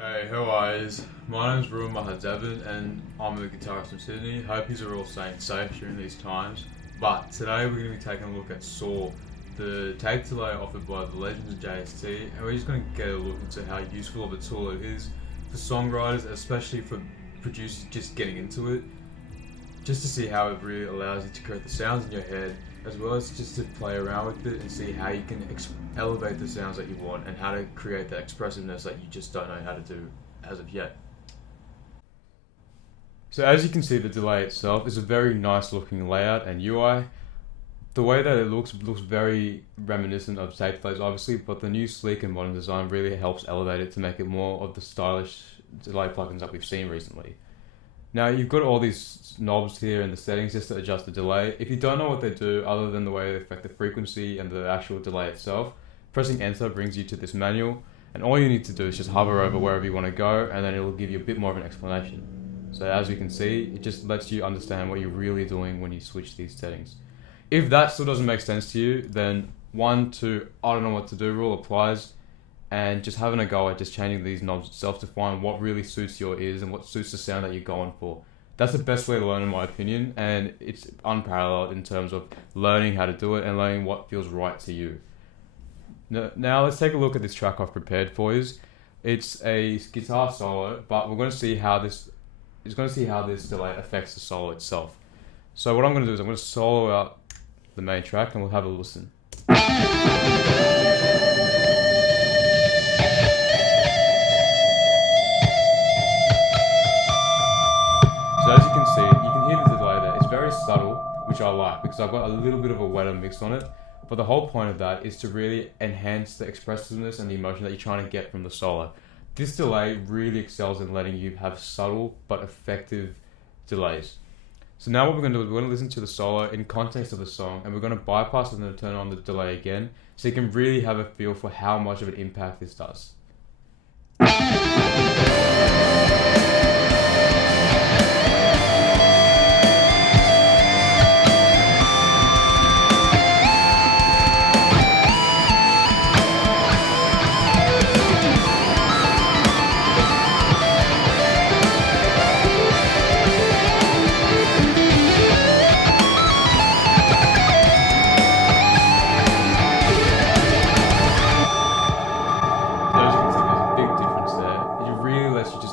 Hey, how are yous? My name's Varun Mahadevan and I'm a guitarist from Sydney. Hope yous are all staying safe during these times. But today we're going to be taking a look at SOAR, the tape delay offered by the legends of JST, and we're just going to get a look into how useful of a tool it is for songwriters, especially for producers just getting into it, just to see how it really allows you to create the sounds in your head, as well as just to play around with it and see how you can elevate the sounds that you want and how to create the expressiveness that you just don't know how to do as of yet. So as you can see, the delay itself is a very nice looking layout and UI. The way that it looks very reminiscent of tape delays obviously, but the new sleek and modern design really helps elevate it to make it more of the stylish delay plugins that we've seen recently. Now you've got all these knobs here and the settings just to adjust the delay. If you don't know what they do other than the way they affect the frequency and the actual delay itself, pressing enter brings you to this manual, and all you need to do is just hover over wherever you want to go, and then it'll give you a bit more of an explanation. So as you can see, it just lets you understand what you're really doing when you switch these settings. If that still doesn't make sense to you, then 1, 2, I don't know what to do rule applies, and just having a go at just changing these knobs itself to find what really suits your ears and what suits the sound that you're going for. That's the best way to learn in my opinion, and it's unparalleled in terms of learning how to do it and learning what feels right to you. Now let's take a look at this track I've prepared for you. It's a guitar solo, but we're going to see how this delay affects the solo itself. So what I'm going to do is I'm going to solo out the main track and we'll have a listen. So as you can see, you can hear the delay there. It's very subtle, which I like because I've got a little bit of a wetter mix on it. But the whole point of that is to really enhance the expressiveness and the emotion that you're trying to get from the solo. This delay really excels in letting you have subtle but effective delays. So now what we're going to do is we're going to listen to the solo in context of the song, and we're going to bypass it and then turn on the delay again, so you can really have a feel for how much of an impact this does.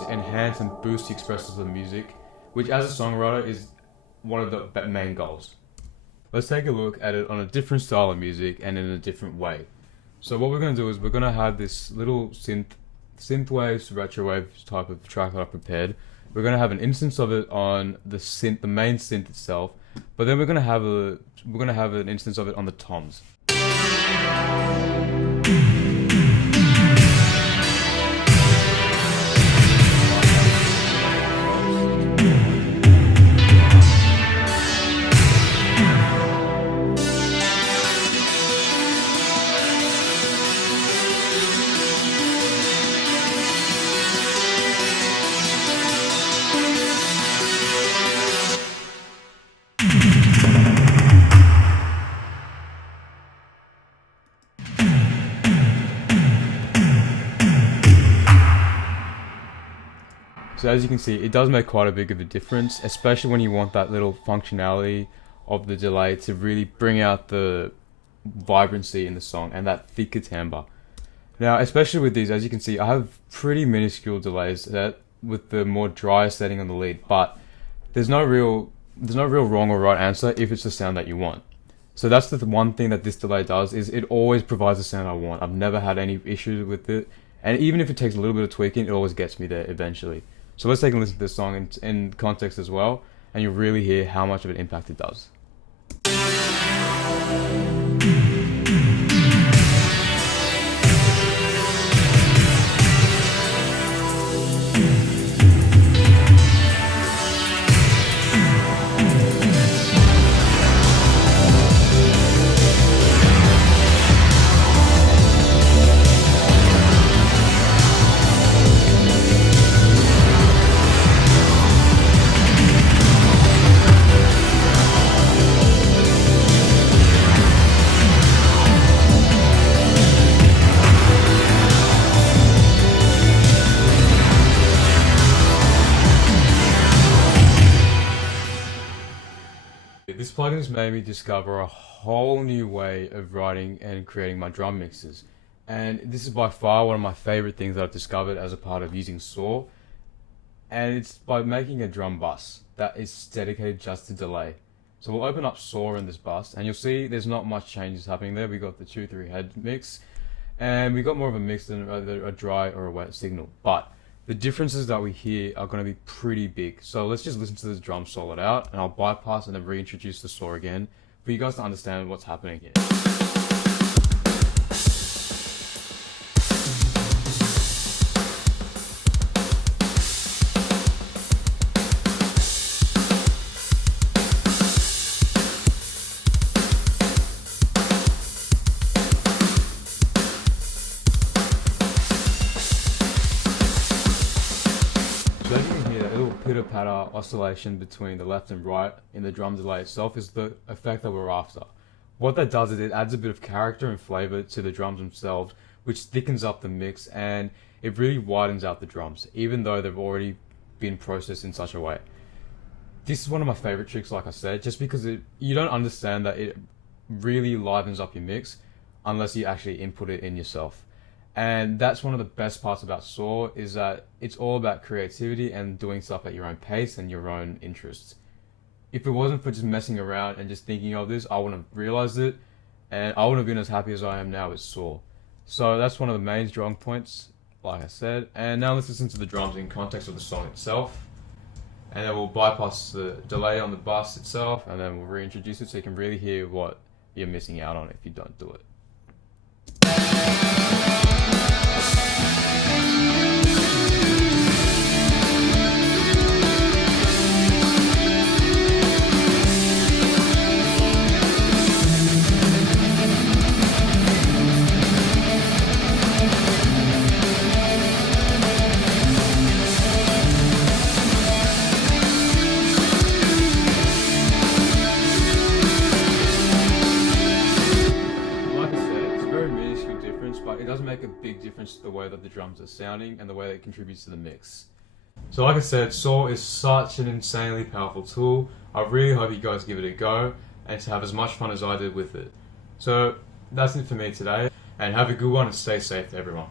Enhance and boost the expressiveness of the music, which as a songwriter is one of the main goals. Let's take a look at it on a different style of music and in a different way. So what we're going to do is we're going to have this little synthwave, retrowave type of track that I prepared. We're going to have an instance of it on the main synth itself, but then we're going to have an instance of it on the toms. So as you can see, it does make quite a big of a difference, especially when you want that little functionality of the delay to really bring out the vibrancy in the song and that thicker timbre. Now, especially with these, as you can see, I have pretty minuscule delays with the more dry setting on the lead, but there's no real wrong or right answer if it's the sound that you want. So that's the one thing that this delay does, is it always provides the sound I want. I've never had any issues with it, and even if it takes a little bit of tweaking, it always gets me there eventually. So let's take a listen to this song in context as well, and you'll really hear how much of an impact it does. plugin has made me discover a whole new way of writing and creating my drum mixes. And this is by far one of my favorite things that I've discovered as a part of using SOAR. And it's by making a drum bus that is dedicated just to delay. So we'll open up SOAR in this bus, and you'll see there's not much changes happening there. We got the 2-3 head mix, and we got more of a mix than either a dry or a wet signal. But the differences that we hear are going to be pretty big. So let's just listen to this drum solid out, and I'll bypass and then reintroduce the SOAR again for you guys to understand what's happening here. So as you can hear, that little pitter-patter oscillation between the left and right in the drum delay itself is the effect that we're after. What that does is it adds a bit of character and flavor to the drums themselves, which thickens up the mix, and it really widens out the drums, even though they've already been processed in such a way. This is one of my favorite tricks, like I said, just because you don't understand that it really livens up your mix unless you actually input it in yourself. And that's one of the best parts about SOAR, is that it's all about creativity and doing stuff at your own pace and your own interests. If it wasn't for just messing around and just thinking of this, I wouldn't have realized it, and I wouldn't have been as happy as I am now with SOAR. So that's one of the main strong points, like I said. And now let's listen to the drums in context of the song itself. And then we'll bypass the delay on the bus itself, and then we'll reintroduce it so you can really hear what you're missing out on if you don't do it. But it does make a big difference to the way that the drums are sounding and the way that it contributes to the mix. So like I said, SOAR is such an insanely powerful tool. I really hope you guys give it a go and to have as much fun as I did with it. So that's it for me today, and have a good one and stay safe everyone.